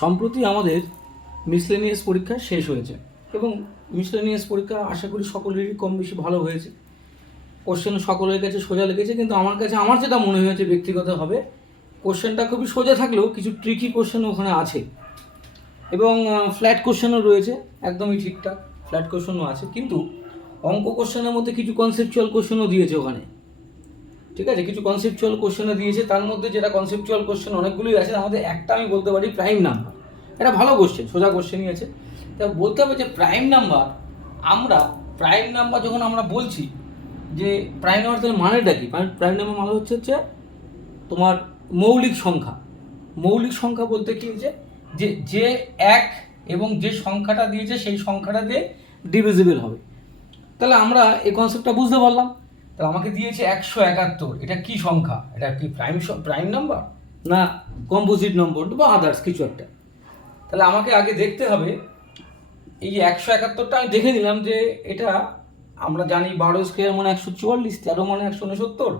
সম্প্রতি আমাদের মিসলেনিয়াস পরীক্ষা শেষ হয়েছে এবং মিসলেনিয়াস পরীক্ষা আশা করি সকলেরই কম বেশি ভালো হয়েছে। কোশ্চেন সকলের কাছে সোজা লেগেছে, কিন্তু আমার কাছে আমার যেটা মনে হয়েছে ব্যক্তিগতভাবে, কোশ্চেনটা খুবই সোজা থাকলেও কিছু ট্রিকি কোশ্চেন ওখানে আছে এবং ফ্ল্যাট কোশ্চেনও রয়েছে, একদমই ঠিকঠাক ফ্ল্যাট কোশ্চেনও আছে। কিন্তু অঙ্ক কোশ্চেনের মধ্যে কিছু কনসেপচুয়াল কোশ্চেনও দিয়েছে ওখানে, ঠিক আছে, কিছু কনসেপচুয়াল কোশ্চেনও দিয়েছে। তার মধ্যে যেটা কনসেপচুয়াল কোশ্চেন অনেকগুলোই আছে, তার মধ্যে একটা আমি বলতে পারি প্রাইম নাম্বার। এটা ভালো কোশ্চেন, সোজা কোশ্চেনই আছে। তা বলতে হবে যে প্রাইম নাম্বার, আমরা প্রাইম নাম্বার যখন আমরা বলছি যে প্রাইম নাম্বার, তাহলে মানেটা কি? প্রাইম নাম্বার মানে হচ্ছে তোমার মৌলিক সংখ্যা। মৌলিক সংখ্যা বলতে কি হচ্ছে যে এক এবং যে সংখ্যাটা দিয়েছে সেই সংখ্যাটা দিয়ে ডিভিজিবল হবে। তাহলে আমরা এই কনসেপ্টটা বুঝতে পারলাম। তাহলে আমাকে দিয়েছে 171, এটা কি সংখ্যা? এটা কি প্রাইম নাম্বার না কম্পোজিট নম্বর বা আদার্স কিছু একটা? তাহলে আমাকে আগে দেখতে হবে এই 171টা আমি দেখে নিলাম যে এটা আমরা জানি 12 স্কোয়ার মানে 144, 13 মানে 169,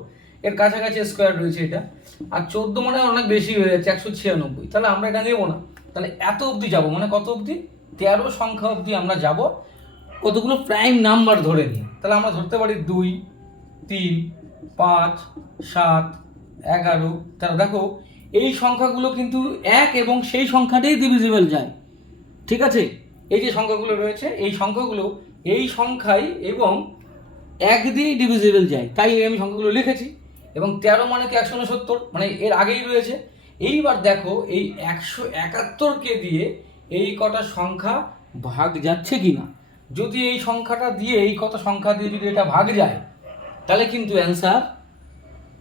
এর কাছাকাছি স্কোয়ার রয়েছে এটা, আর 14 মানে অনেক বেশি হয়ে যাচ্ছে 196। তাহলে আমরা এটা নেবো না। তাহলে এত অবধি যাবো, মানে কত অবধি? 13 সংখ্যা অবধি আমরা যাব কতগুলো প্রাইম নাম্বার ধরে নিই। তাহলে আমরা ধরতে পারি 2, 3, 5, 7, 11। তাহলে দেখো এই সংখ্যাগুলো কিন্তু এক এবং সেই সংখ্যাটাই ডিভিজিবল যায়, ঠিক আছে? এই যে সংখ্যাগুলো রয়েছে এই সংখ্যাগুলো এই সংখ্যাই এবং এক দিয়েই ডিভিজিবল যায়, তাই আমি সংখ্যাগুলো লিখেছি। এবং 13 মানে কি 169, মানে এর আগেই রয়েছে। এইবার দেখো এই 171কে দিয়ে এই কটা সংখ্যা ভাগ যাচ্ছে কি না। যদি এই সংখ্যাটা দিয়ে এই কত সংখ্যা দিয়ে যদি এটা ভাগ যায়, তাহলে কিন্তু অ্যান্সার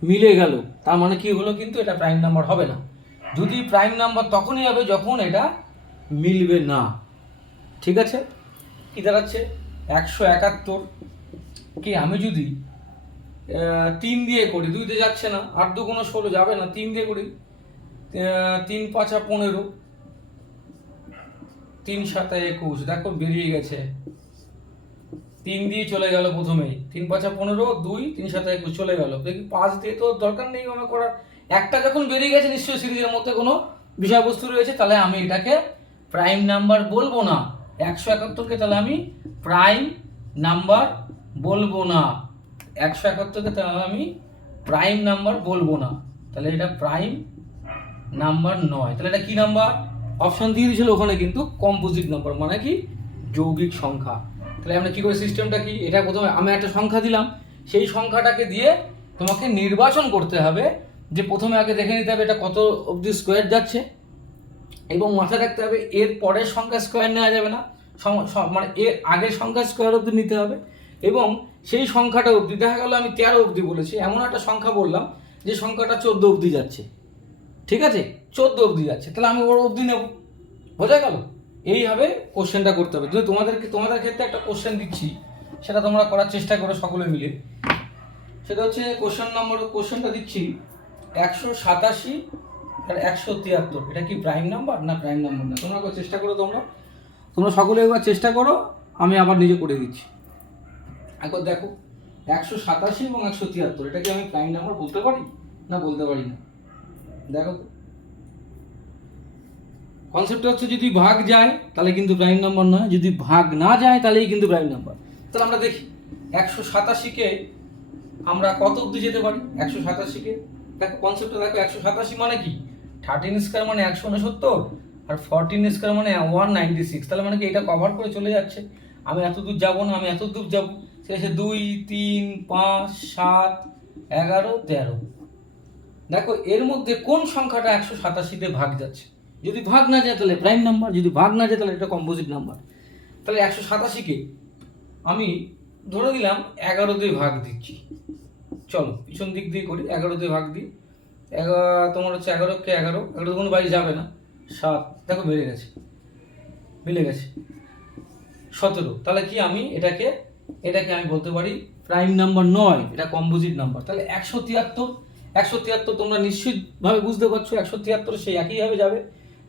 মিলে গেল। তার মানে কি হলো? কিন্তু এটা প্রাইম নাম্বার হবে না। যদি প্রাইম নাম্বার তখনই হবে যখন এটা মিলবে না, ঠিক আছে? কি দাঁড়াচ্ছে? 171 কি আমি যদি 3 দিয়ে করি, 2 তে যাচ্ছে না, 8 2 16 যাবে না, 3 দিয়ে করি, 3 5 15, 3 7 21, দেখো বেরিয়ে গেছে, 3 দিয়ে চলে গেল প্রথমেই, 3 5 15, 2 3 7 21 চলে গেল। দেখি 5 দিয়ে তো দরকার নেই আমার করার, একটা যখন বেরিয়ে গেছে নিশ্চয়ই সিরিজের মধ্যে কোনো বিষয়বস্তু রয়েছে, তাহলে আমি এটাকে প্রাইম নাম্বার বলবো না। 171কে তাহলে আমি প্রাইম নাম্বার বলবো না। 171কে তাহলে আমি প্রাইম নাম্বার বলবো না। তাহলে এটা প্রাইম নাম্বার নয়। তাহলে এটা কি নাম্বার? অপশন দিয়ে দিয়েছিল ওখানে কিন্তু কম্পোজিট নাম্বার, মানে কি যৌগিক সংখ্যা। তাহলে আমরা কি করে, সিস্টেমটা কি? এটা প্রথমে আমি একটা সংখ্যা দিলাম, সেই সংখ্যাটাকে দিয়ে তোমাকে নির্বাচন করতে হবে যে প্রথমে আগে দেখে নিতে হবে এটা কত অবধি স্কোয়ার যাচ্ছে, এবং মাথায় রাখতে হবে এর পরের সংখ্যা স্কোয়ার নেওয়া যাবে না, মানে এর আগের সংখ্যা স্কোয়ার অবধি নিতে হবে। এবং সেই সংখ্যাটা অবধি, দেখা গেল আমি 13 অবধি বলেছি, এমন একটা সংখ্যা বললাম যে সংখ্যাটা 14 অবধি যাচ্ছে, ঠিক আছে? 14 অবধি যাচ্ছে, তাহলে আমি ওর অবধি নেব। বোঝা গেল? এইভাবে কোশ্চেনটা করতে হবে। যদি তোমাদের ক্ষেত্রে একটা কোশ্চেন দিচ্ছি, সেটা তোমরা করার চেষ্টা করো সকলে মিলে। সেটা হচ্ছে কোশ্চেনটা দিচ্ছি 187 আর 173, এটা কি প্রাইম নাম্বার না প্রাইম নাম্বার না? তোমরা চেষ্টা করো, তোমরা সকলে একবার চেষ্টা করো, আমি আবার নিজে করে দিচ্ছি। একবার দেখো 187 এবং 173, এটা কি আমি প্রাইম নাম্বার বলতে পারি না বলতে পারি না? দেখো তো, কনসেপ্টটা হচ্ছে যদি ভাগ যায় তাহলে কিন্তু প্রাইম নাম্বার নয়, যদি ভাগ না যায় তাহলেই কিন্তু প্রাইম নাম্বার। তাহলে আমরা দেখি 187কে আমরা কত অবধি যেতে পারি। 187কে দেখো, কনসেপ্টটা দেখো, 187 মানে কি 13 স্কোয়ার মানে 169, আর 14 স্কোয়ার মানে 196। তাহলে মানে কি এটা কভার করে চলে যাচ্ছে, আমি এত দূর যাবো না, আমি এত দূর যাবো। সে 2 3 5 7 11 13। দেখো এর মধ্যে কোন সংখ্যাটা 187তে ভাগ যাচ্ছে? যদি ভাগ না যায় তাহলে প্রাইম নাম্বার, যদি ভাগ না যায় তাহলে এটা কম্পোজিট নাম্বার। তাহলে 187কে আমি ধরে দিলাম 11 দিয়ে ভাগ দিচ্ছি। চলো পিছন দিক দিয়ে করি, 11 দিয়ে ভাগ দিই। তোমার হচ্ছে 11কে 11 কোনো 22 যাবে না, 7, দেখো বেড়ে গেছে, মিলে গেছে 17। তাহলে কি আমি এটাকে আমি বলতে পারি প্রাইম নাম্বার নয়, এটা কম্পোজিট নাম্বার। তাহলে 173 তোমরা নিশ্চিতভাবে বুঝতে পারছো, 173 সেই একইভাবে যাবে,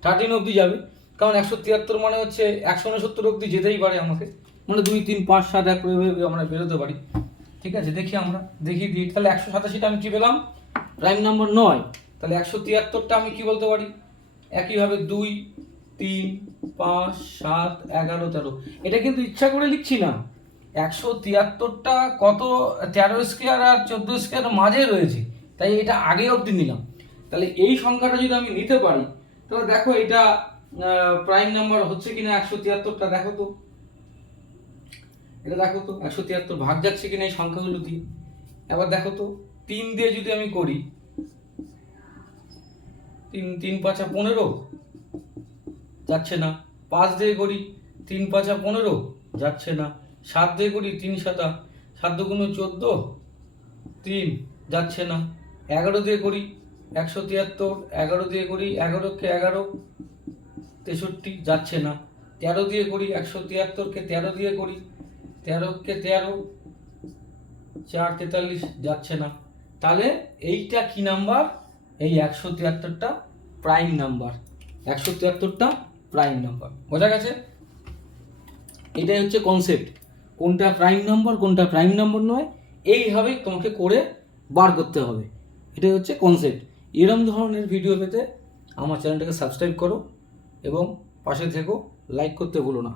13 অবধি যাবে, কারণ 173 মানে হচ্ছে 169 অবধি যেতেই পারে আমাকে, মানে 2 3 5 7 1 আমরা বেরোতে পারি, ঠিক আছে? দেখি আমরা দেখিয়ে দিই। তাহলে 187টা আমি কি পেলাম? প্রাইম নাম্বার নয়। তাহলে 173টা আমি কি বলতে পারি? একইভাবে 2 3, 5, 7, 11, 13। এটা কিন্তু ইচ্ছা করে লিখছি না। 173টা কত 13 স্কোয়ার আর 14 স্কোয়ার মাঝে রয়েছে, তাই এটা আগে অবধি নিলাম। তাহলে এই সংখ্যাটা যদি আমি নিতে পারি, তাহলে দেখো এটা প্রাইম নাম্বার হচ্ছে কিনা 173টা, দেখো তো, এটা দেখো তো 173 ভাগ যাচ্ছে কিনা এই সংখ্যাগুলো দিয়ে। এবার দেখো তো 3 দিয়ে যদি আমি করি, 3 5 15 যাচ্ছে না। 5 দিয়ে করি 3 5 15 যাচ্ছে না। 7 দিয়ে করি 3 7 7 দুগুণ 14, 3 যাচ্ছে না। 11 দিয়ে করি 173, 11 দিয়ে করি 11 কে 11 63 যাচ্ছে না। 13 দিয়ে করি 173 কে 13 দিয়ে করি 13 কে 13 4 43 যাচ্ছে না। তাহলে এইটা কি নাম্বার? এই 173টা প্রাইম নাম্বার, 173টা প্রাইম নাম্বার। বোঝা গেছে? এটাই হচ্ছে কনসেপ্ট, কোনটা প্রাইম নাম্বার কোনটা প্রাইম নাম্বার নয়, এইভাবে তোমাকে করে বার করতে হবে। এটাই হচ্ছে কনসেপ্ট। এরম ধরনের ভিডিও পেতে আমার চ্যানেলটাকে সাবস্ক্রাইব করো এবং পাশে থেকো, লাইক করতে ভুলো না।